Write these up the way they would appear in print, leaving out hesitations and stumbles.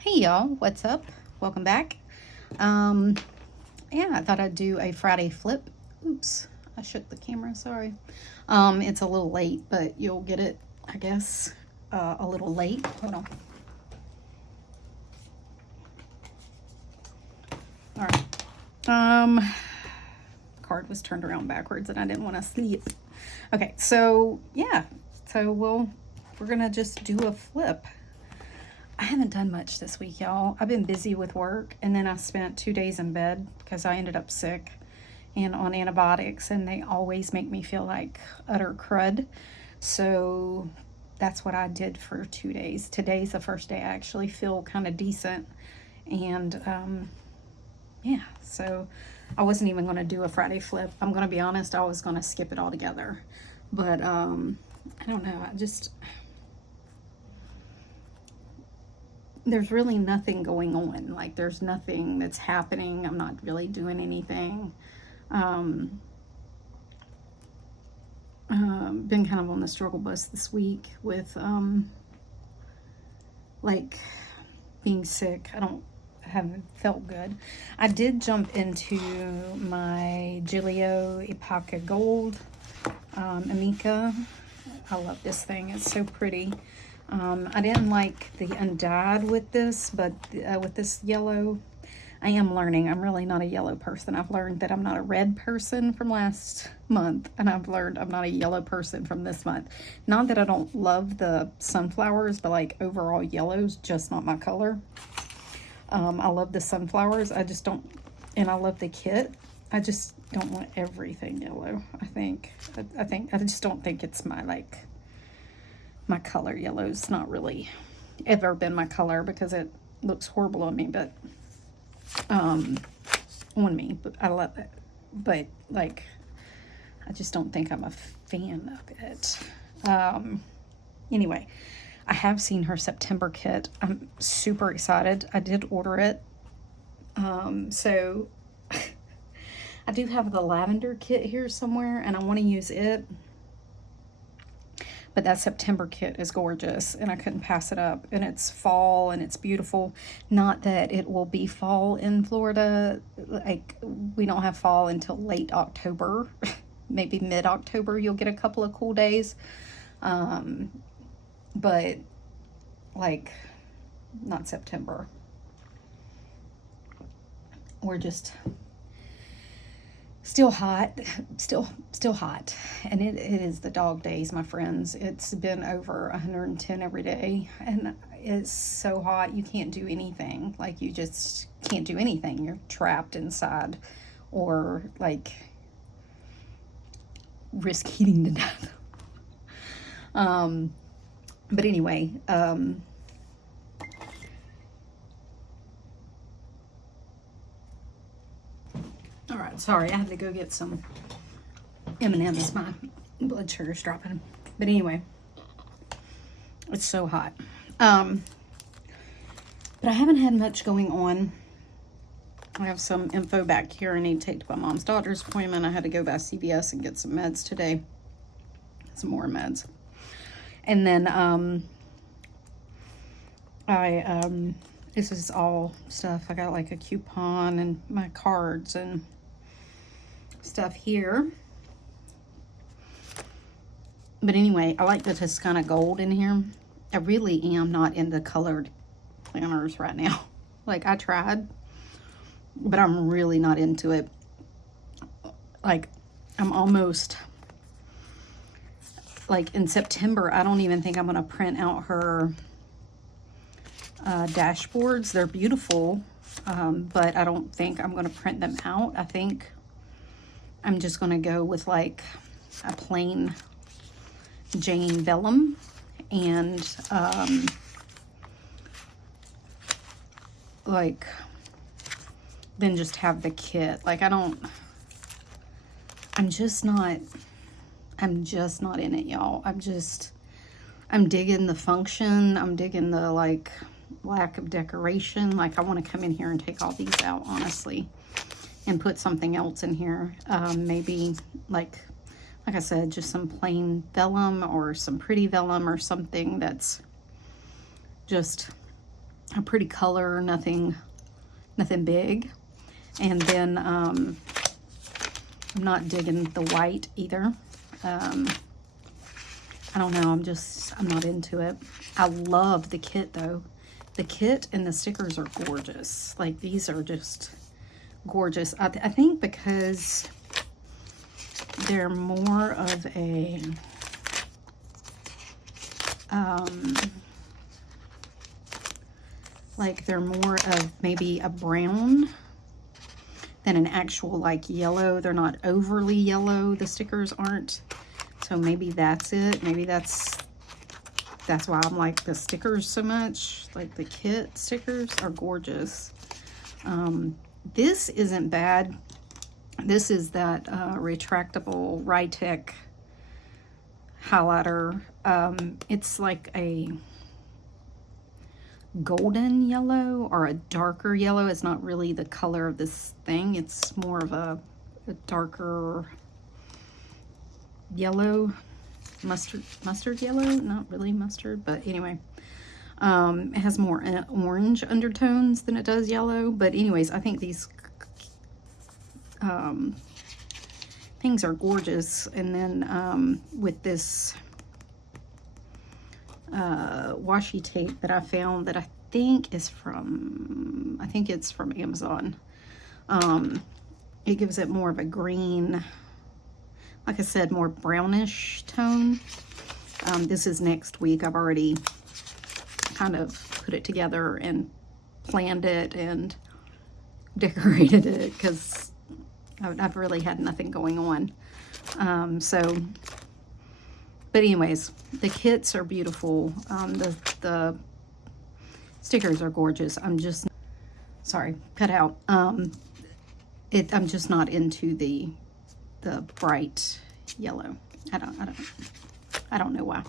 Hey y'all, what's up? Welcome back. Yeah, I thought I'd do a Friday flip. Oops, I shook the camera, sorry. It's a little late, but you'll get it, I guess, a little late. Hold on. All right. Card was turned around backwards and I didn't want to sleep. Okay, so yeah, we're gonna just do a flip. I haven't done much this week, y'all. I've been busy with work, and then I spent 2 days in bed because I ended up sick and on antibiotics, and they always make me feel like utter crud. So that's what I did for 2 days. Today's the first day I actually feel kind of decent, and yeah, so I wasn't even going to do a Friday flip. I'm going to be honest, I was going to skip it altogether, but I don't know, there's really nothing going on. Like, there's nothing that's happening. I'm not really doing anything. Been kind of on the struggle bus this week with like being sick. I haven't felt good. I did jump into my Gilio Epoca Gold Amica. I love this thing. It's so pretty. I didn't like the undyed with this, but with this yellow, I am learning. I'm really not a yellow person. I've learned that I'm not a red person from last month, and I've learned I'm not a yellow person from this month. Not that I don't love the sunflowers, but like overall yellow's just not my color. I love the sunflowers. I just don't, and I love the kit. I just don't want everything yellow. I just don't think it's my color. Yellow's not really ever been my color because it looks horrible on me, but on me, but I love it. But like, I just don't think I'm a fan of it. Anyway, I have seen her September kit. I'm super excited. I did order it. So I do have the lavender kit here somewhere, and I want to use it. But that September kit is gorgeous, and I couldn't pass it up. And it's fall, and it's beautiful. Not that it will be fall in Florida. Like, we don't have fall until late October. Maybe mid-October you'll get a couple of cool days. But, like, not September. We're just still hot, still hot, and it is the dog days, my friends. It's been over 110 every day, and it's so hot you can't do anything. Like, you just can't do anything. You're trapped inside, or like risk heating to death. But anyway, all right, sorry, I had to go get some M&M's. My blood sugar's dropping. But anyway, it's so hot. But I haven't had much going on. I have some info back here I need to take to my mom's daughter's appointment. I had to go by CVS and get some meds today. Some more meds. And then this is all stuff. I got like a coupon and my cards and stuff here. But anyway, I like the Toscana Gold in here. I really am not into colored planners right now. Like, I tried, but I'm really not into it. Like, I'm almost, like, in September, I don't even think I'm going to print out her dashboards. They're beautiful, but I don't think I'm going to print them out. I think I'm just going to go with like a plain Jane vellum and like then just have the kit. Like, I'm just not in it, y'all. I'm digging the function. I'm digging the like lack of decoration. Like, I want to come in here and take all these out, honestly, and put something else in here. Maybe like I said, just some plain vellum or some pretty vellum or something that's just a pretty color, nothing big. And then I'm not digging the white either. I don't know, I'm not into it. I love the kit though. The kit and the stickers are gorgeous. Like, these are just gorgeous. I think because they're more of a like they're more of maybe a brown than an actual like yellow. They're not overly yellow, the stickers aren't. So maybe that's it. Maybe that's why I'm like the stickers so much. Like, the kit stickers are gorgeous. This isn't bad. This is that retractable Rytech highlighter. It's like a golden yellow or a darker yellow. It's not really the color of this thing. It's more of a darker yellow, mustard yellow. Not really mustard, but anyway. It has more orange undertones than it does yellow. But anyways, I think these things are gorgeous. And then with this washi tape that I found that I think it's from Amazon. It gives it more of a green, like I said, more brownish tone. This is next week. I've already kind of put it together and planned it and decorated it because I've really had nothing going on. But anyways, the kits are beautiful. The stickers are gorgeous. I'm just, sorry, cut out. I'm just not into the bright yellow. I don't know why.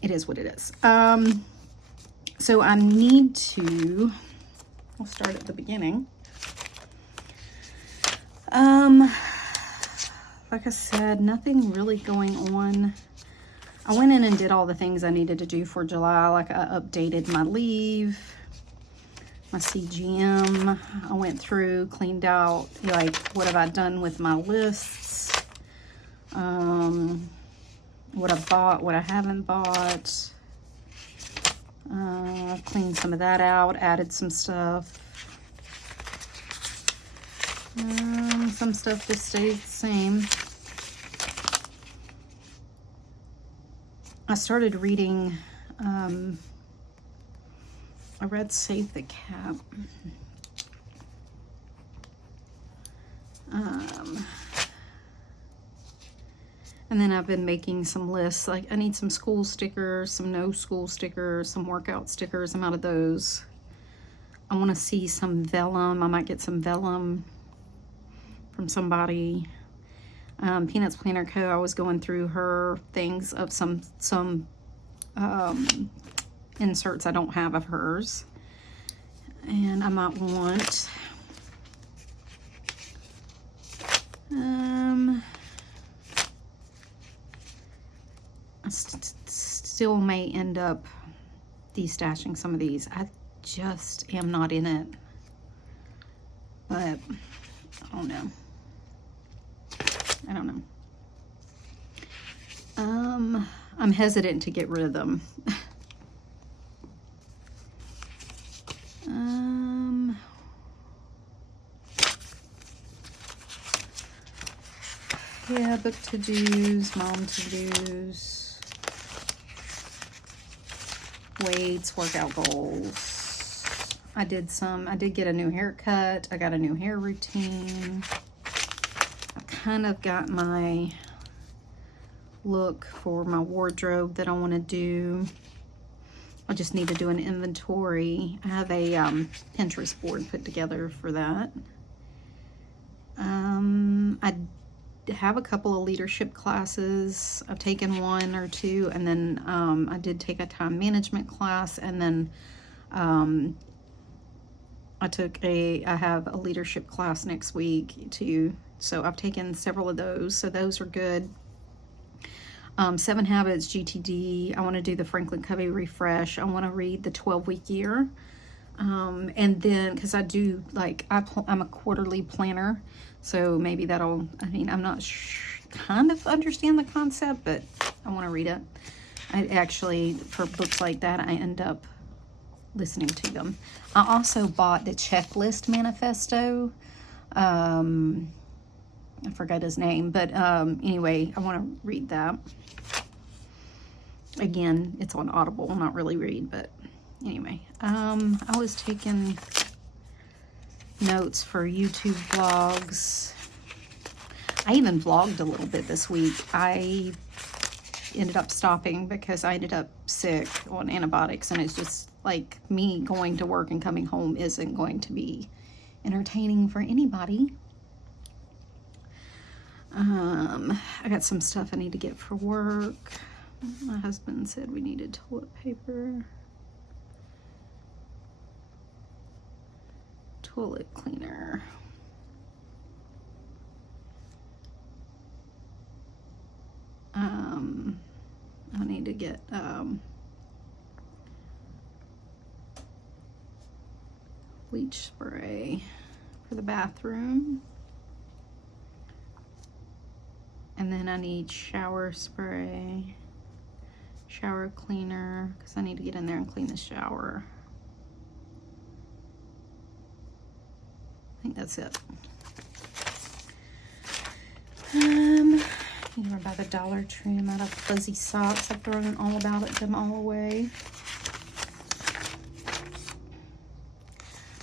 It is what it is. So I need to, we'll start at the beginning. Like I said, nothing really going on. I went in and did all the things I needed to do for July. Like, I updated my leave, my CGM. I went through, cleaned out, like, what have I done with my lists, what I bought, what I haven't bought. Cleaned some of that out, added some stuff. Some stuff just stayed the same. I started reading, I read Save the Cat. And then I've been making some lists. Like, I need some school stickers, some no school stickers, some workout stickers. I'm out of those. I want to see some vellum. I might get some vellum from somebody. Peanuts Planner Co. I was going through her things of some inserts I don't have of hers. And I might want I still may end up destashing some of these. I just am not in it. But I don't know. I'm hesitant to get rid of them. Yeah, book to-dos, mom to-dos, weights, workout goals. I did get a new haircut. I got a new hair routine. I kind of got my look for my wardrobe that I want to do. I just need to do an inventory. I have a Pinterest board put together for that. I have a couple of leadership classes. I've taken one or two, and then I did take a time management class, and then I have a leadership class next week too. So I've taken several of those, so those are good. 7 Habits, GTD. I want to do the Franklin Covey refresh. I want to read the 12-week year. And then, because I do, like, I'm a quarterly planner, so maybe that'll, I mean, I'm not kind of understand the concept, but I want to read it. I actually, for books like that, I end up listening to them. I also bought the Checklist Manifesto. I forgot his name, but anyway, I want to read that. Again, it's on Audible, not really read, but anyway. I was taking notes for YouTube vlogs. I even vlogged a little bit this week. I ended up stopping because I ended up sick on antibiotics, and it's just like me going to work and coming home isn't going to be entertaining for anybody. I got some stuff I need to get for work. My husband said we needed toilet paper, toilet cleaner. I need to get bleach spray for the bathroom. And then I need shower spray, shower cleaner, because I need to get in there and clean the shower. I think that's it. You were by the Dollar Tree. I'm out of fuzzy socks. I've thrown all about it, them all away.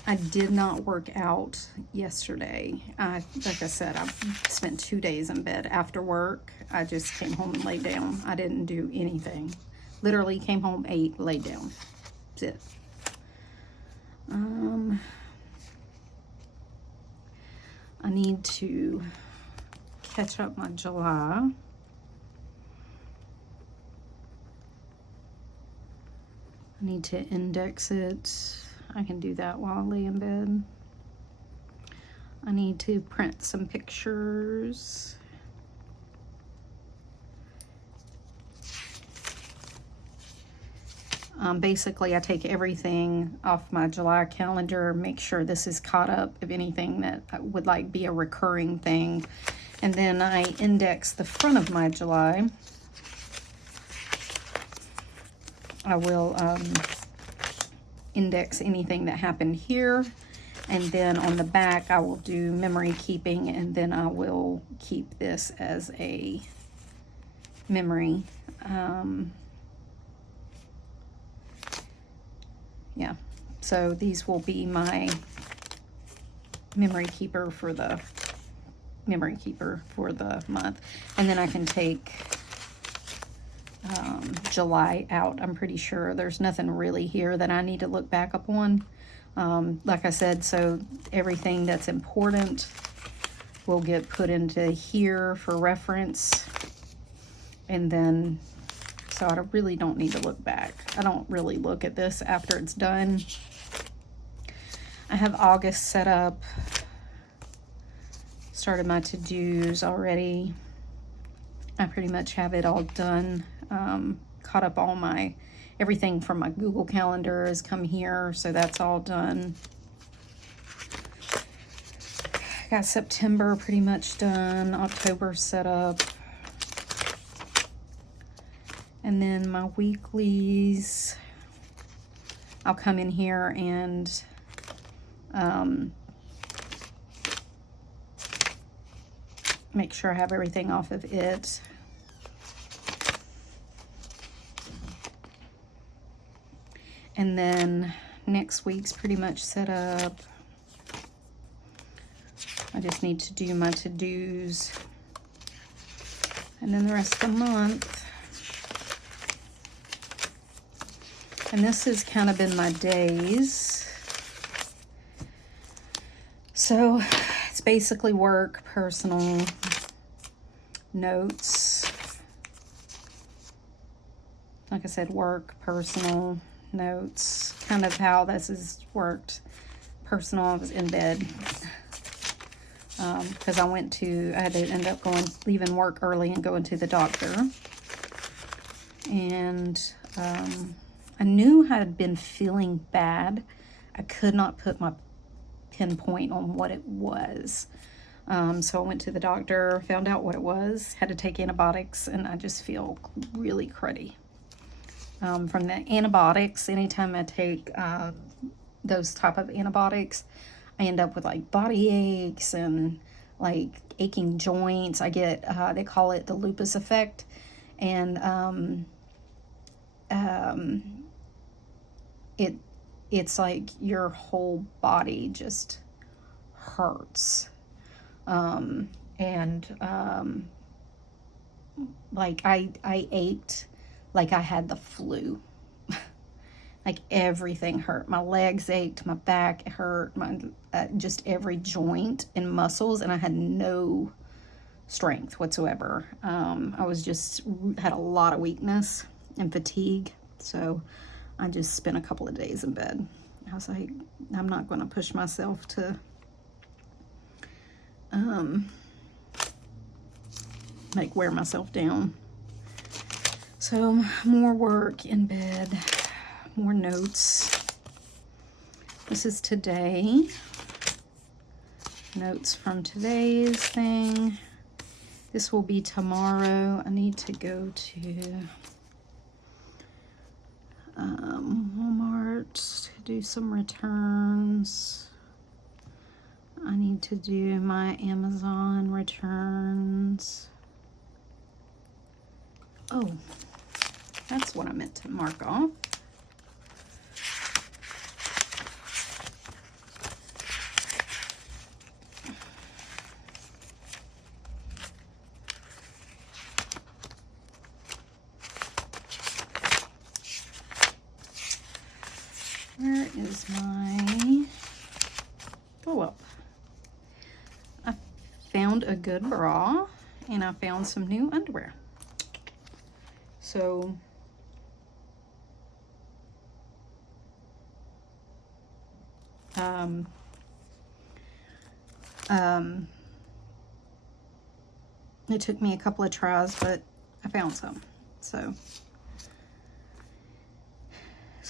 I did not work out yesterday. Like I said, I spent 2 days in bed after work. I just came home and laid down. I didn't do anything. Literally came home, ate, laid down. That's it. I need to catch up my July. I need to index it. I can do that while I lay in bed. I need to print some pictures. Basically, I take everything off my July calendar, make sure this is caught up of anything that would like be a recurring thing. And then I index the front of my July. I will index anything that happened here. And then on the back, I will do memory keeping, and then I will keep this as a memory. Yeah, so these will be my memory keeper for the month. And then I can take July out. I'm pretty sure there's nothing really here that I need to look back up on. Like I said, so everything that's important will get put into here for reference. And then, so I really don't need to look back. I don't really look at this after it's done. I have August set up. Started my to-dos already. I pretty much have it all done. Caught up all my, everything from my Google Calendar has come here, so that's all done. Got September pretty much done. October set up. And then my weeklies, I'll come in here and make sure I have everything off of it. And then next week's pretty much set up. I just need to do my to-dos. And then the rest of the month. And this has kind of been my days. So it's basically work, personal, notes. Like I said, work, personal, notes. Kind of how this has worked. Personal, I was in bed. Because I had to end up leaving work early and going to the doctor. And I knew I had been feeling bad. I could not put my pinpoint on what it was. So I went to the doctor, found out what it was, had to take antibiotics, and I just feel really cruddy. From the antibiotics, anytime I take those type of antibiotics, I end up with like body aches and like aching joints. I get, they call it the lupus effect. And it's like your whole body just hurts. Like I ached like I had the flu. Like everything hurt. My legs ached, my back hurt, my just every joint and muscles, and I had no strength whatsoever. I was just had a lot of weakness and fatigue, so I just spent a couple of days in bed. I was like, I'm not going to push myself to like wear myself down. So more work in bed, more notes. This is today. Notes from today's thing. This will be tomorrow. I need to go to Walmart to do some returns. I need to do my Amazon returns. Oh, that's what I meant to mark off. Where is my go up? I found a good bra and I found some new underwear. So it took me a couple of tries, but I found some. So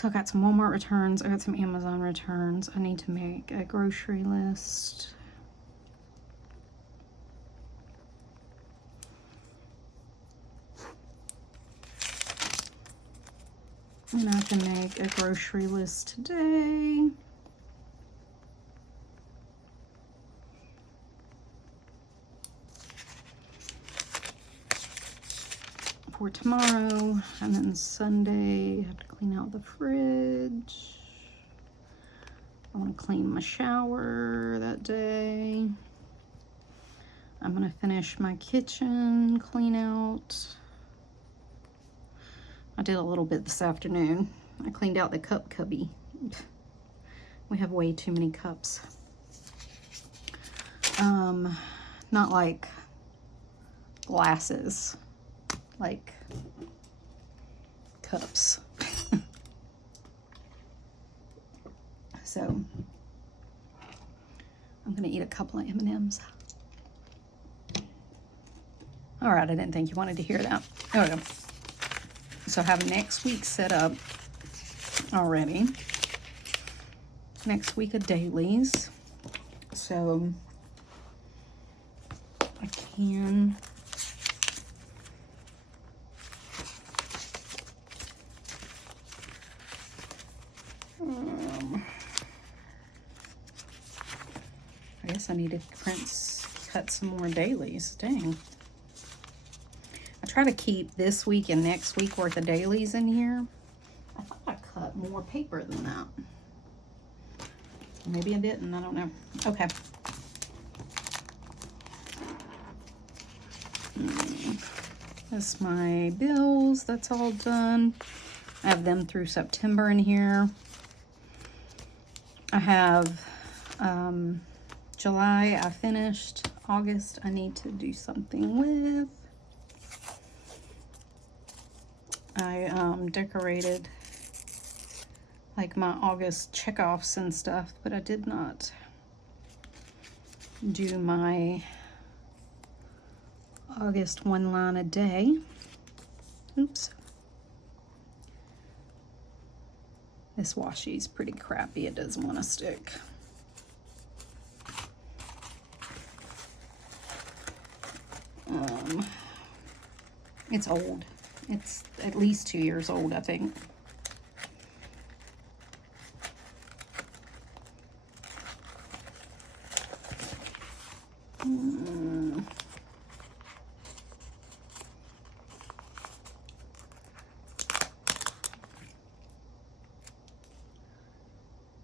I got some Walmart returns. I got some Amazon returns. I need to make a grocery list. And I can make a grocery list today. For tomorrow, and then Sunday, I have to clean out the fridge. I want to clean my shower that day. I'm going to finish my kitchen clean out. I did a little bit this afternoon. I cleaned out the cup cubby. We have way too many cups. Not like glasses, like cups. So I'm gonna eat a couple of M&Ms. All right, I didn't think you wanted to hear that. There we go. So I have next week set up already. Next week of dailies. So I can I guess I need to cut some more dailies. Dang. I try to keep this week and next week worth of dailies in here. I thought I cut more paper than that. Maybe I didn't. I don't know. Okay. That's my bills. That's all done. I have them through September in here. I have July I finished. August I need to do something with. I decorated like my August checkoffs and stuff, but I did not do my August one line a day. Oops. This washi is pretty crappy. It doesn't want to stick. It's old. It's at least 2 years old, I think.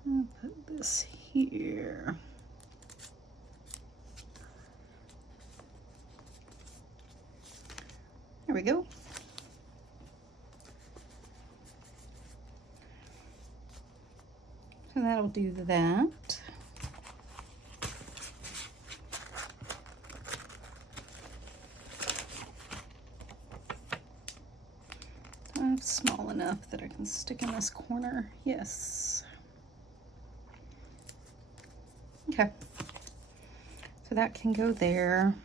I'll put this here. There we go. So that'll do that. I'm small enough that I can stick in this corner. Yes. Okay. So that can go there.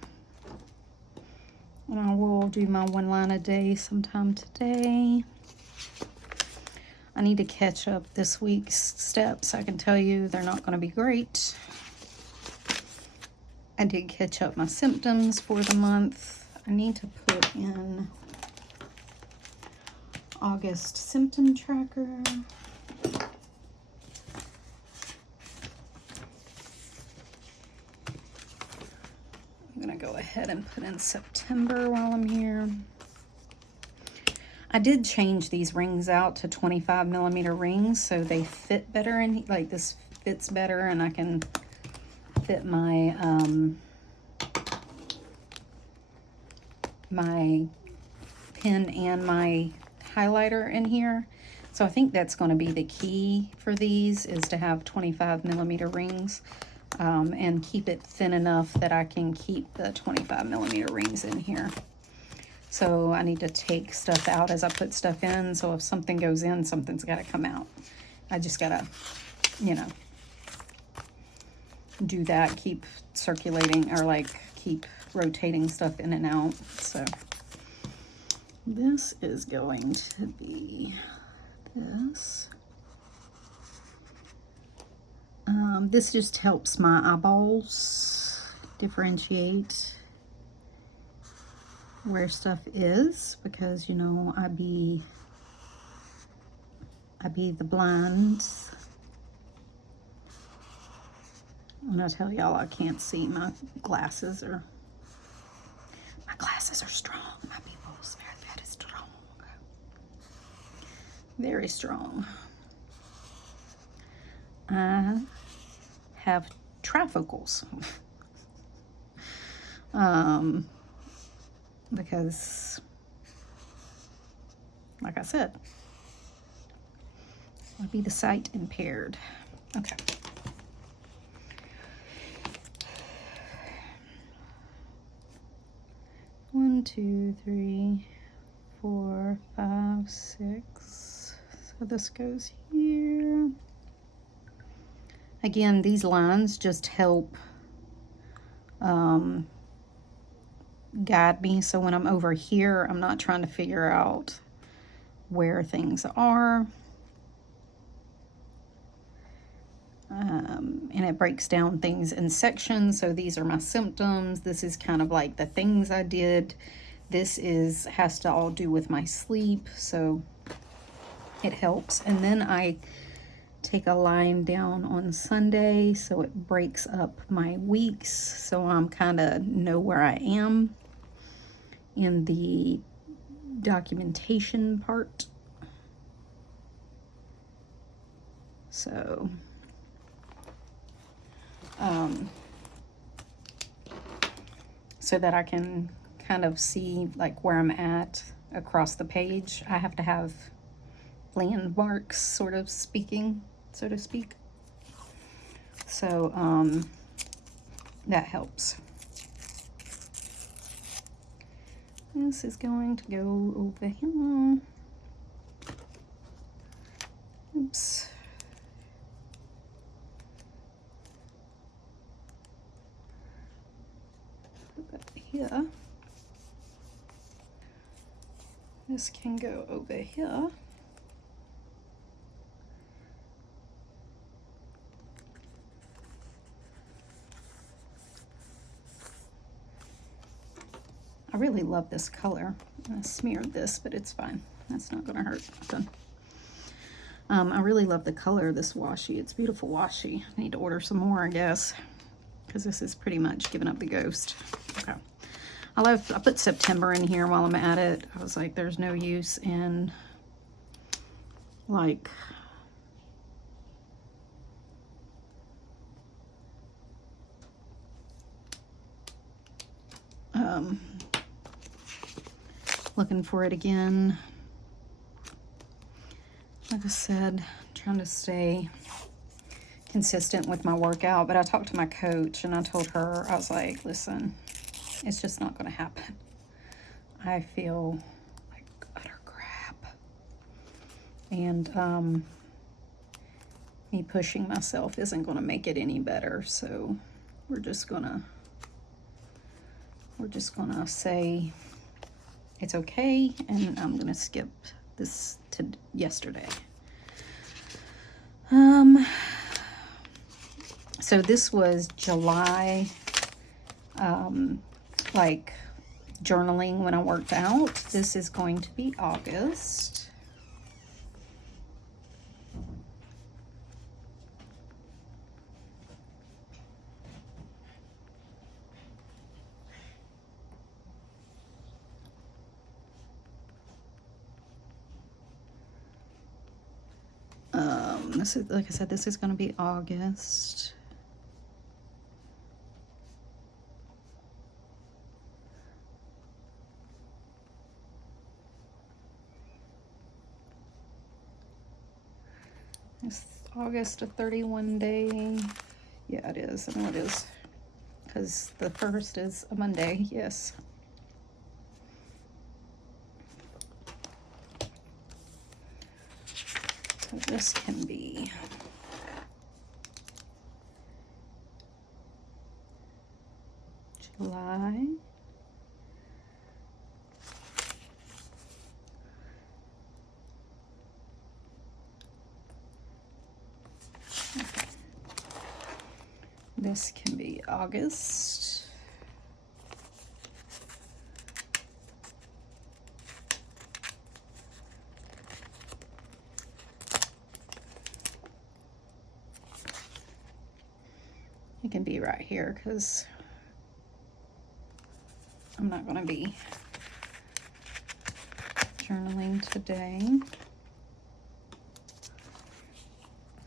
And I will do my 1 line a day sometime today. I need to catch up this week's steps. I can tell you they're not going to be great. I did catch up my symptoms for the month. I need to put in August symptom tracker. I'm going to go ahead and put in September while I'm here. I did change these rings out to 25mm rings so they fit better, and like this fits better, and I can fit my my pen and my highlighter in here. So I think that's going to be the key for these, is to have 25mm rings and keep it thin enough that I can keep the 25mm rings in here. So I need to take stuff out as I put stuff in. So if something goes in, something's got to come out. I just got to, you know, do that. Keep circulating, or like keep rotating stuff in and out. So this is going to be this. This just helps my eyeballs differentiate where stuff is, because, you know, I be the blind. And I tell y'all, I can't see. My glasses are strong. My people's, they're very strong. Very strong. I have trifocals. Because, like I said, I'll be the sight impaired. Okay. One, two, three, 4, 5, 6. So this goes here. Again, these lines just help guide me. So when I'm over here, I'm not trying to figure out where things are. And it breaks down things in sections. So these are my symptoms. This is kind of like the things I did. This has to all do with my sleep. So it helps. And then I take a line down on Sunday, so it breaks up my weeks. So I'm kind of know where I am in the documentation part. So so that I can kind of see like where I'm at across the page. I have to have landmarks, so to speak. So that helps. This is going to go over here. Oops. Put that here. This can go over here. I really love this color. I smeared this, but it's fine. That's not gonna hurt nothing. I really love the color of this washi. It's beautiful washi. I need to order some more, I guess, because this is pretty much giving up the ghost. Okay. I put September in here while I'm at it. I was like, there's no use in like looking for it again. Like I said, trying to stay consistent with my workout, but I talked to my coach and I told her, I was like, listen, it's just not going to happen. I feel like utter crap. And me pushing myself isn't going to make it any better. So we're just gonna say it's okay, and I'm gonna skip this to yesterday. So this was July, like journaling when I worked out. This is going to be August. This is, like I said, this is going to be August. Is August a 31 day? Yeah, it is. I know it is. Because the 1st is a Monday, yes. So this can be July. Okay. This can be August. It can be right here because I'm not going to be journaling today.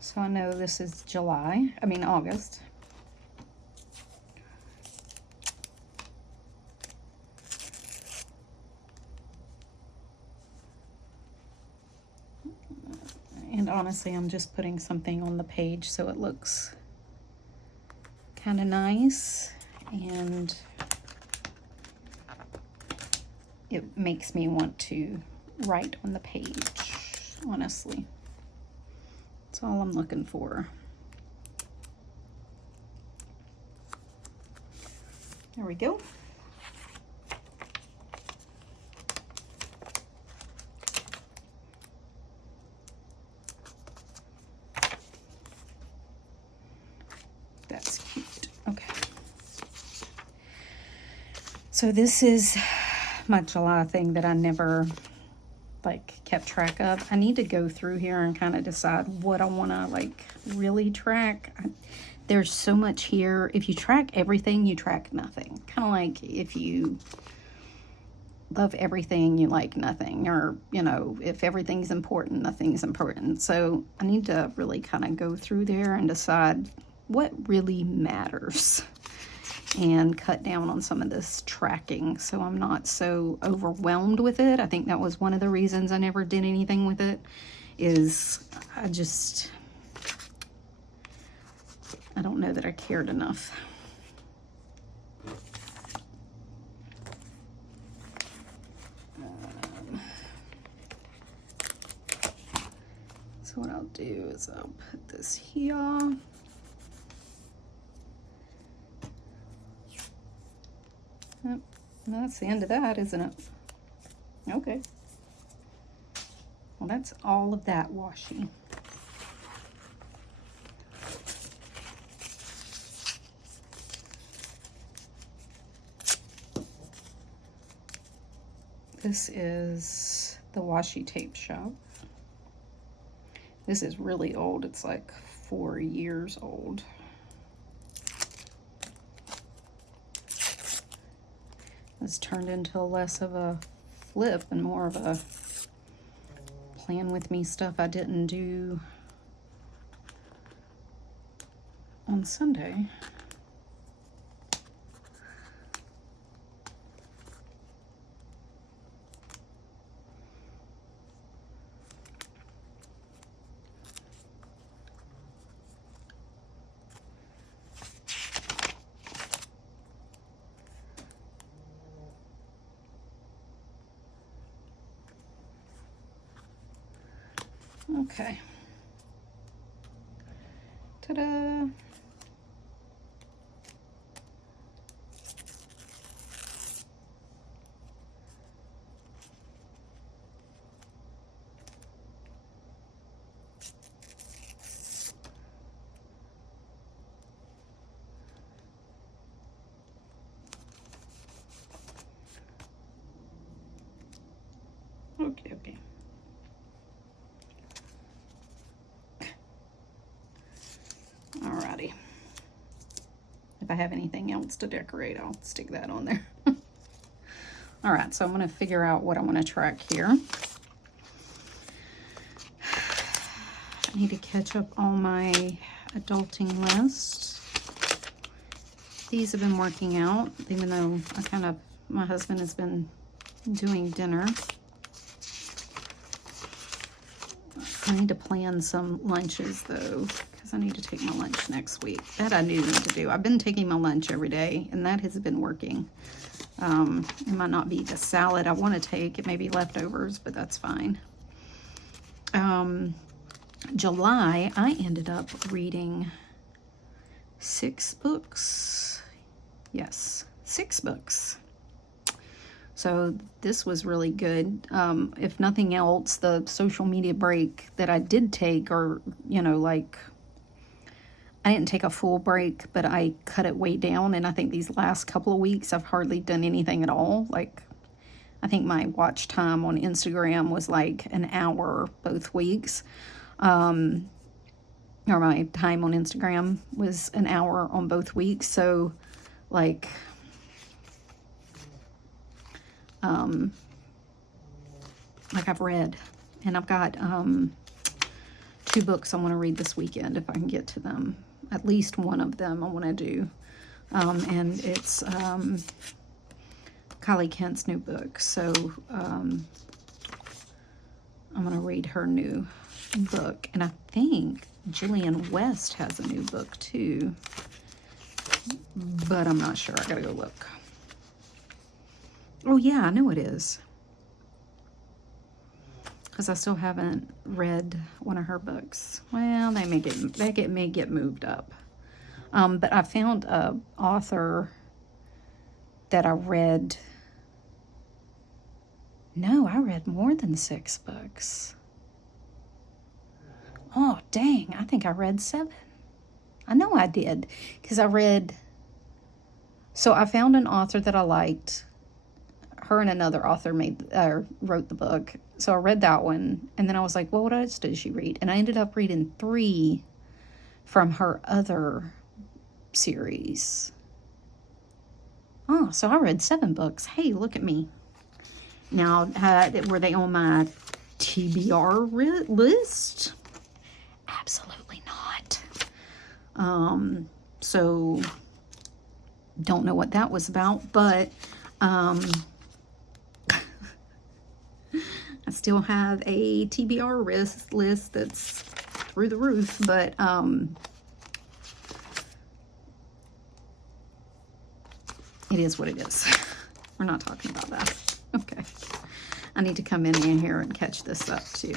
So I know this is August. And honestly, I'm just putting something on the page so it looks kind of nice, and it makes me want to write on the page, honestly. That's all I'm looking for. There we go. That's cute. Okay. So this is my July thing that I never kept track of. I need to go through here and kind of decide what I want to really track. There's so much here. If you track everything, you track nothing. Kind of like if you love everything, you like nothing, or if everything's important, nothing's important. So I need to really kind of go through there and decide what really matters and cut down on some of this tracking so I'm not so overwhelmed with it. I think that was one of the reasons I never did anything with it, is I don't know that I cared enough. So what I'll do is I'll put this here. Yep. That's the end of that, isn't it? Okay. Well, that's all of that washi. This is the Washi Tape Shop. This is really old. It's like 4 years old. It's turned into less of a flip and more of a plan with me stuff I didn't do on Sunday. Okay. Ta-da! Okay, okay. Alrighty. If I have anything else to decorate, I'll stick that on there. Alright, so I'm going to figure out what I want to track here. I need to catch up on my adulting list. These have been working out, even though my husband has been doing dinner. I need to plan some lunches though, because I need to take my lunch next week. That I do need to do. I've been taking my lunch every day, and that has been working. It might not be the salad I want to take. It may be leftovers, but that's fine. July, I ended up reading 6 books. Yes, 6 books. So this was really good. If nothing else, the social media break that I did take, or, you know, like, I didn't take a full break, but I cut it way down. And I think these last couple of weeks, I've hardly done anything at all. Like, I think my watch time on Instagram was like an hour both weeks. Or my time on Instagram was an hour on both weeks. So, like, I've read, and I've got 2 books I want to read this weekend if I can get to them. At least one of them I want to do, and it's Kylie Kent's new book. So I'm going to read her new book, and I think Jillian West has a new book too, but I'm not sure. I gotta go look. Oh yeah, I know it is, because I still haven't read one of her books. Well, they may get moved up. But I found a author that I read. No, I read more than 6 books. Oh, dang, I think I read 7. I know I did, because I read, so I found an author that I liked. Her and another author wrote the book. So I read that one, and then I was like, well, what else did she read? And I ended up reading 3 from her other series. Oh, so I read 7 books. Hey, look at me. Now, were they on my TBR list? Absolutely not. So don't know what that was about, but I still have a TBR list that's through the roof, but it is what it is. We're not talking about that. Okay. I need to come in here and catch this up too.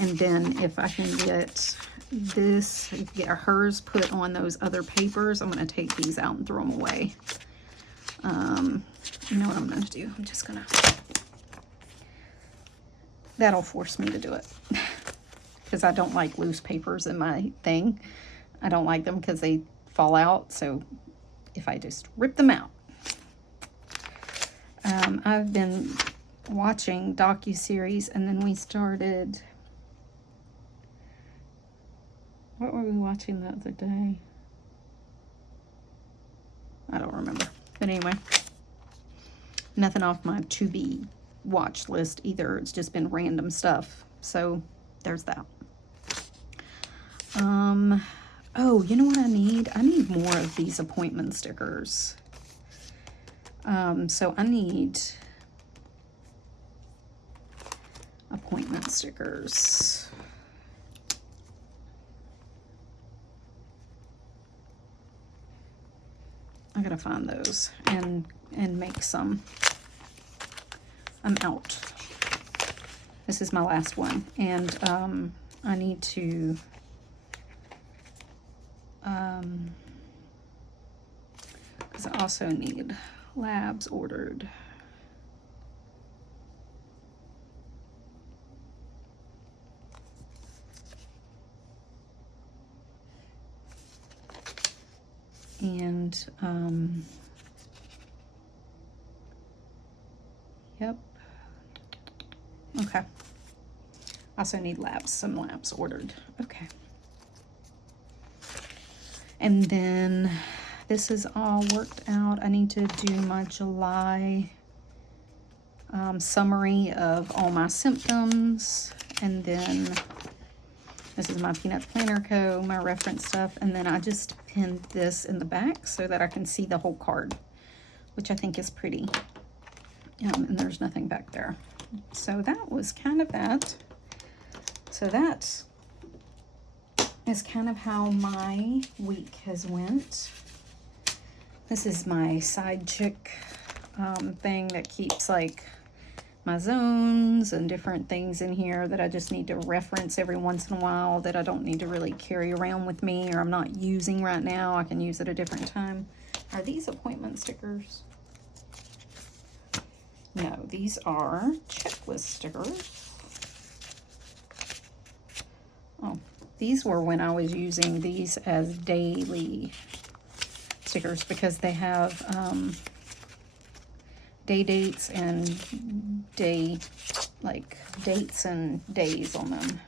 And then if I can get hers put on those other papers, I'm going to take these out and throw them away. You know what I'm going to do? I'm just going to... That'll force me to do it. Because I don't like loose papers in my thing. I don't like them because they fall out. So if I just rip them out. I've been watching docuseries, and then we started, what were we watching the other day? I don't remember. But anyway, nothing off my to be watch list either. It's just been random stuff. So there's that. Oh, you know what I need? I need more of these appointment stickers. So I need appointment stickers. I gotta find those and make some. I'm out. This is my last one, and I need to because I also need labs ordered. And yep. Okay. Also need labs, some labs ordered. Okay. And then this is all worked out. I need to do my July summary of all my symptoms. And then this is my Peanuts Planner Co., my reference stuff. And then I just pinned this in the back so that I can see the whole card, which I think is pretty. And there's nothing back there. So that was kind of that. So that is kind of how my week has went. This is my side chick thing that keeps like my zones and different things in here that I just need to reference every once in a while that I don't need to really carry around with me or I'm not using right now. I can use at a different time. Are these appointment stickers? No, these are checklist stickers. Oh, these were when I was using these as daily stickers because they have day dates and dates and days on them.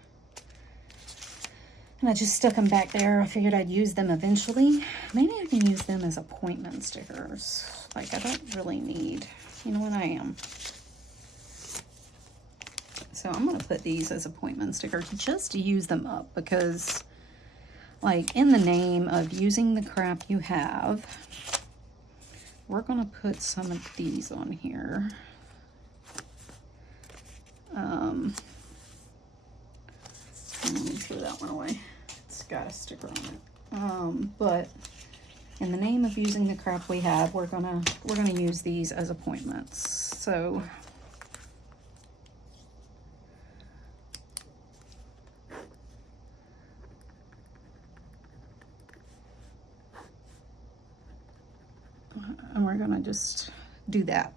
And I just stuck them back there. I figured I'd use them eventually. Maybe I can use them as appointment stickers. Like I don't really need, you know what I am. So I'm going to put these as appointment stickers just to use them up because like in the name of using the crap you have, we're going to put some of these on here. Let me throw that one away. It's got a sticker on it. But in the name of using the crap we have, we're gonna use these as appointments. So and we're gonna just do that.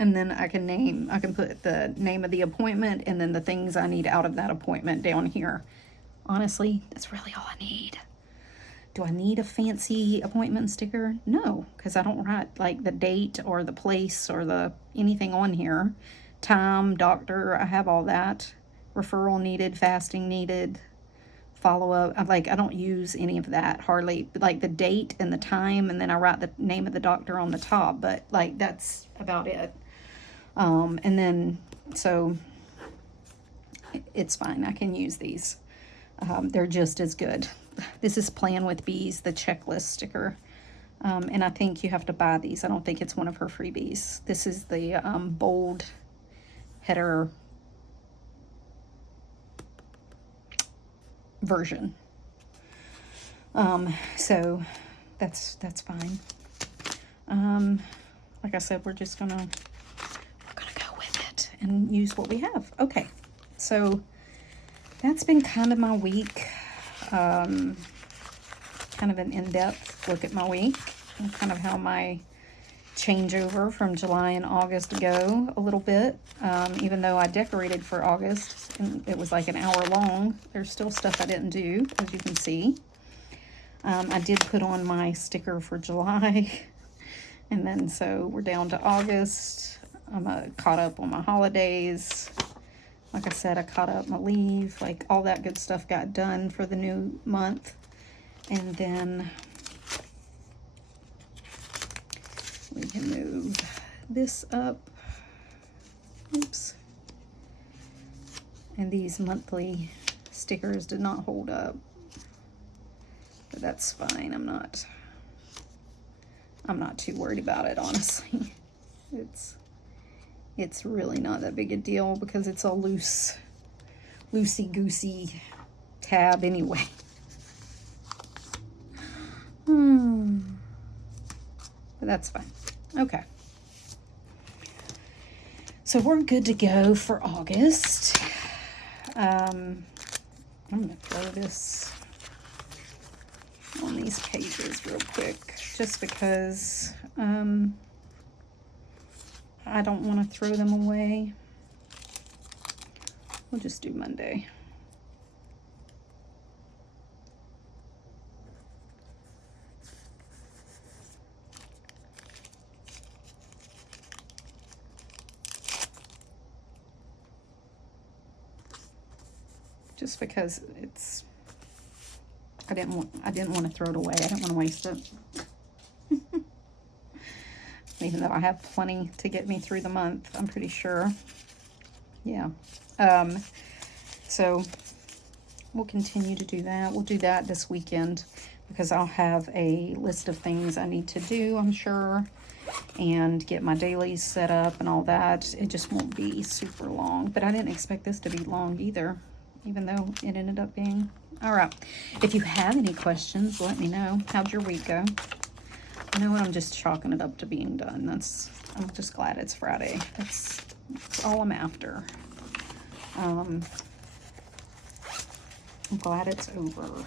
And then I can put the name of the appointment and then the things I need out of that appointment down here. Honestly, that's really all I need. Do I need a fancy appointment sticker? No, because I don't write like the date or the place or the anything on here. Time, doctor, I have all that. Referral needed, fasting needed, follow-up. Like I don't use any of that hardly. Like the date and the time, and then I write the name of the doctor on the top, but like that's about it. And then so it's fine. I can use these. They're just as good. This is Plan with Bees, the checklist sticker. And I think you have to buy these. I don't think it's one of her freebies. This is the bold header version. So that's fine. Like I said, we're gonna go with it and use what we have. Okay, so that's been kind of my week. Kind of an in-depth look at my week and kind of how my changeover from July and August go a little bit. Even though I decorated for August and it was like an hour long, there's still stuff I didn't do, as you can see. I did put on my sticker for July and then so we're down to August. I'm caught up on my holidays. Like I said, I caught up my leave. Like, all that good stuff got done for the new month. And then we can move this up. Oops. And these monthly stickers did not hold up. But that's fine. I'm not too worried about it, honestly. It's really not that big a deal because it's a loosey-goosey tab anyway. But that's fine. Okay. So we're good to go for August. I'm going to throw this on these pages real quick, just because I don't want to throw them away. We'll just do Monday. Just because it's, I didn't want to throw it away. I didn't want to waste it. Even though I have plenty to get me through the month, I'm pretty sure. Yeah. So we'll continue to do that. We'll do that this weekend because I'll have a list of things I need to do, I'm sure, and get my dailies set up and all that. It just won't be super long, but I didn't expect this to be long either, even though it ended up being. All right. If you have any questions, let me know. How'd your week go? You know what? I'm just chalking it up to being done. I'm just glad it's Friday. That's all I'm after. I'm glad it's over. It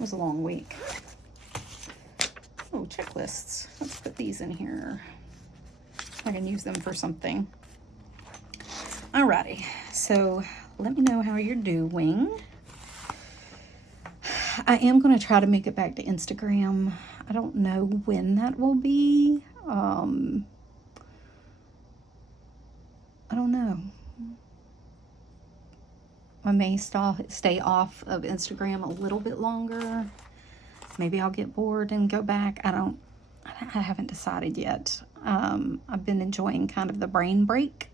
was a long week. Oh, checklists. Let's put these in here. I can use them for something. Alrighty. So let me know how you're doing. I am going to try to make it back to Instagram. I don't know when that will be. I don't know. I may stay off of Instagram a little bit longer. Maybe I'll get bored and go back. I haven't decided yet. I've been enjoying kind of the brain break.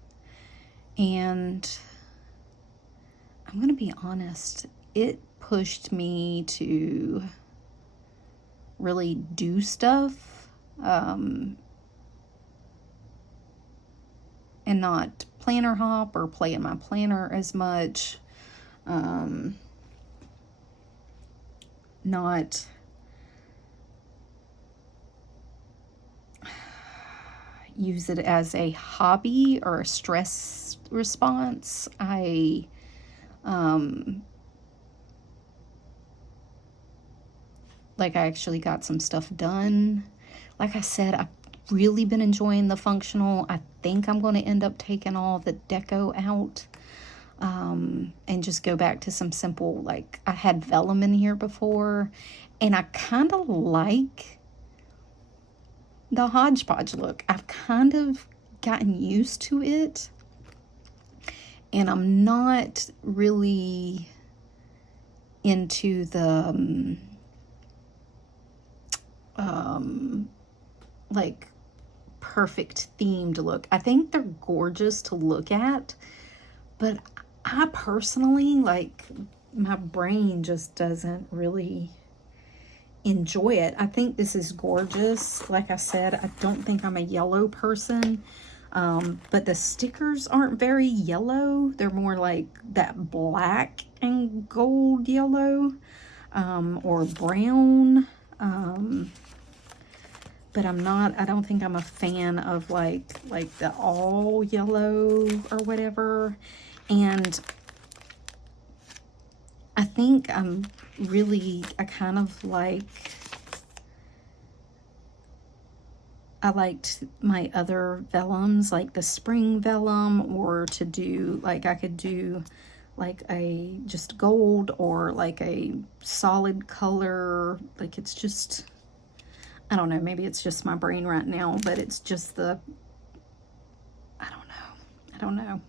And I'm going to be honest, it pushed me to really do stuff and not planner hop or play in my planner as much. Not use it as a hobby or a stress response. I actually got some stuff done. Like I said, I've really been enjoying the functional. I think I'm going to end up taking all the deco out and just go back to some simple, like I had vellum in here before, and I kind of like the hodgepodge look. I've kind of gotten used to it, and I'm not really into the like perfect themed look. I think they're gorgeous to look at, but I personally, like, my brain just doesn't really enjoy it. I think this is gorgeous. Like I said, I don't think I'm a yellow person, but the stickers aren't very yellow. They're more like that black and gold yellow, or brown. But I don't think I'm a fan of like the all yellow or whatever. And I think I kind of like, I liked my other vellums, like the spring vellum, or to do, like I could do like a just gold or like a solid color. Like it's just, I don't know, maybe it's just my brain right now, but it's just the, I don't know. I don't know.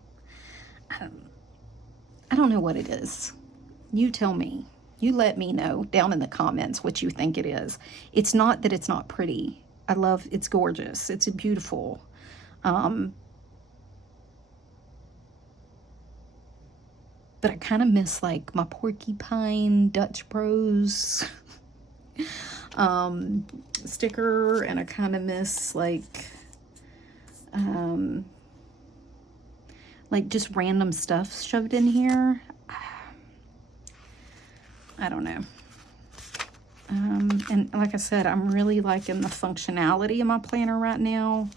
I don't know what it is. You tell me. You let me know down in the comments what you think it is. It's not that it's not pretty. I love, it's gorgeous. It's beautiful. But I kind of miss like my porcupine Dutch Bros sticker, and I kind of miss like just random stuff shoved in here. I don't know. And like I said, I'm really liking the functionality of my planner right now.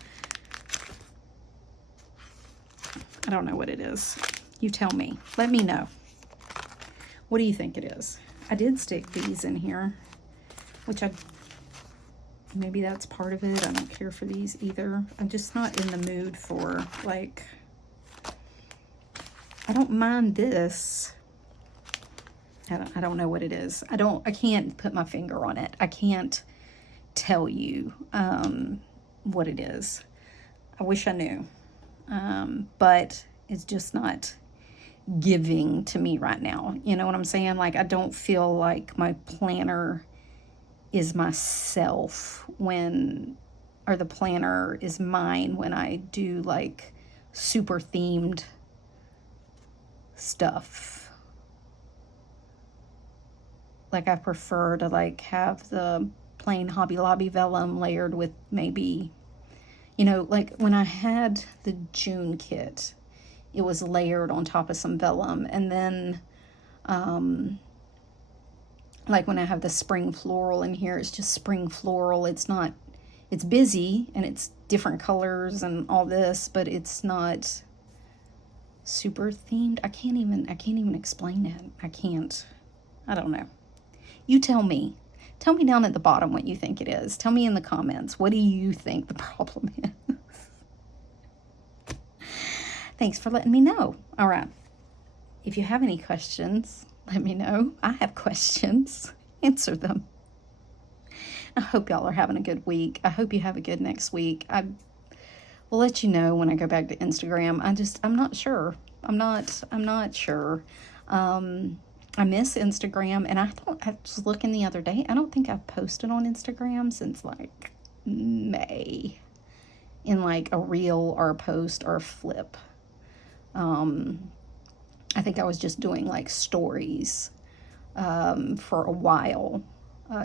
I don't know what it is. You tell me. Let me know. What do you think it is? I did stick these in here, which maybe that's part of it. I don't care for these either. I'm just not in the mood for, like, I don't mind this. I don't know what it is. I can't put my finger on it. I can't tell you what it is. I wish I knew. But it's just not giving to me right now. You know what I'm saying? Like, I don't feel like my planner is myself or the planner is mine when I do like super themed stuff. Like, I prefer to like have the plain Hobby Lobby vellum layered with maybe, you know, like when I had the June kit, it was layered on top of some vellum. And then like when I have the spring floral in here, it's just spring floral. It's busy and it's different colors and all this, but it's not super themed. I can't even explain it. I don't know. You tell me. Tell me down at the bottom what you think it is. Tell me in the comments. What do you think the problem is? Thanks for letting me know. All right. If you have any questions, let me know. I have questions. Answer them. I hope y'all are having a good week. I hope you have a good next week. I will let you know when I go back to Instagram. I'm not sure. I'm not sure. I miss Instagram, and I was looking the other day. I don't think I've posted on Instagram since like May in like a reel or a post or a flip. I think I was just doing like stories for a while,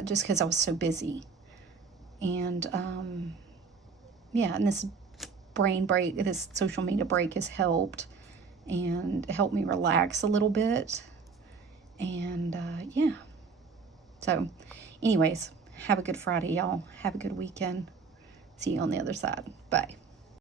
just because I was so busy. And yeah, and this social media break has helped me relax a little bit. And yeah. So anyways, have a good Friday, y'all. Have a good weekend. See you on the other side. Bye.